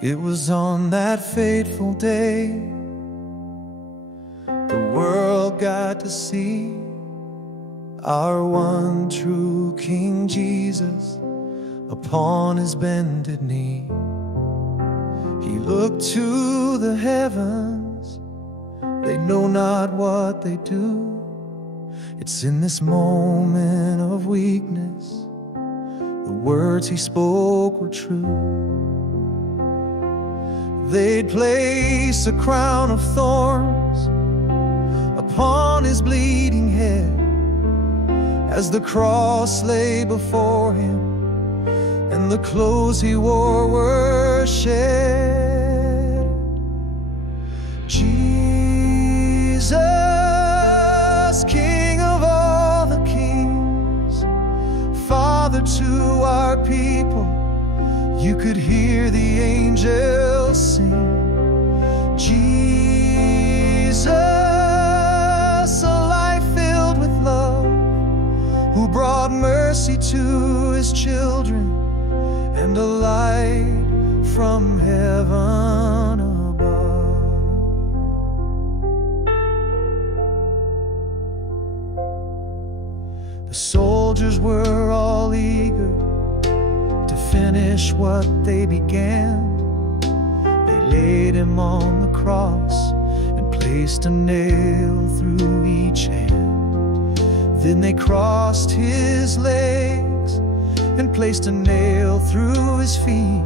It was on that fateful day the world got to see our one true King Jesus upon his bended knee. He looked to the heavens, they know not what they do. It's in this moment of weakness the words he spoke were true. They'd place a crown of thorns upon his bleeding head as the cross lay before him and the clothes he wore were shed. Jesus, King of all the kings, Father to our people, you could hear the angels sing. Jesus, a life filled with love, who brought mercy to his children and a light from heaven above. The soldiers were all eager to finish what they began. They laid him on the cross and placed a nail through each hand. Then they crossed his legs and placed a nail through his feet,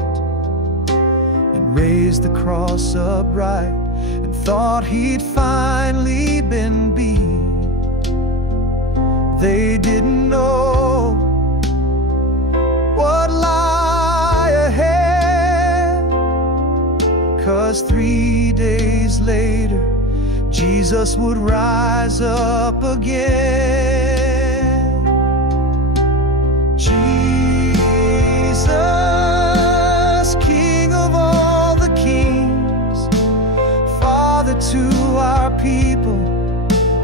and raised the cross upright and thought he'd finally been beat. They didn't know what lie ahead, 'cause 3 days later Jesus would rise up again. Jesus, King of all the kings, Father to our people,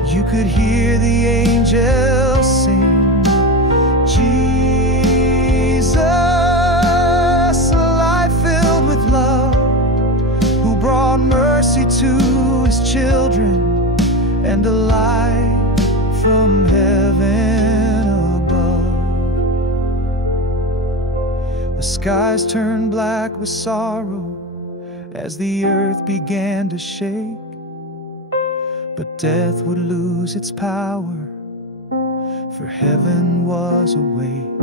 you could hear the angels sing. Jesus, a life filled with love, who brought mercy to his children and a light from heaven above. The skies turned black with sorrow as the earth began to shake, but death would lose its power, for heaven was awake.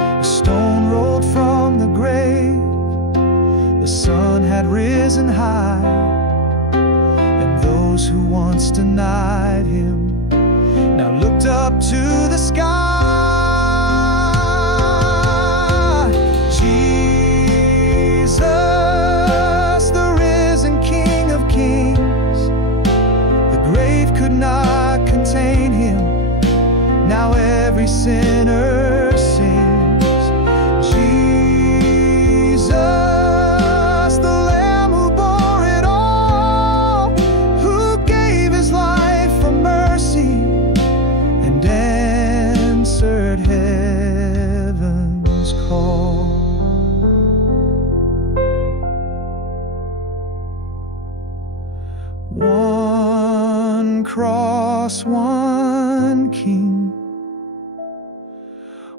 A stone rolled from the grave, the sun had risen high, and those who once denied him now looked up to the sky. Jesus, the risen King of kings, the grave could not contain him. Now every sinner sings. Jesus, the Lamb who bore it all, who gave his life for mercy and answered heaven's call. One cross, one King,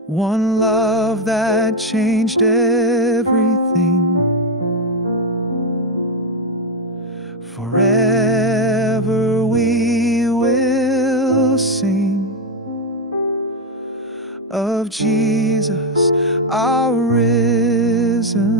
one love that changed everything. Forever we will sing of Jesus, our risen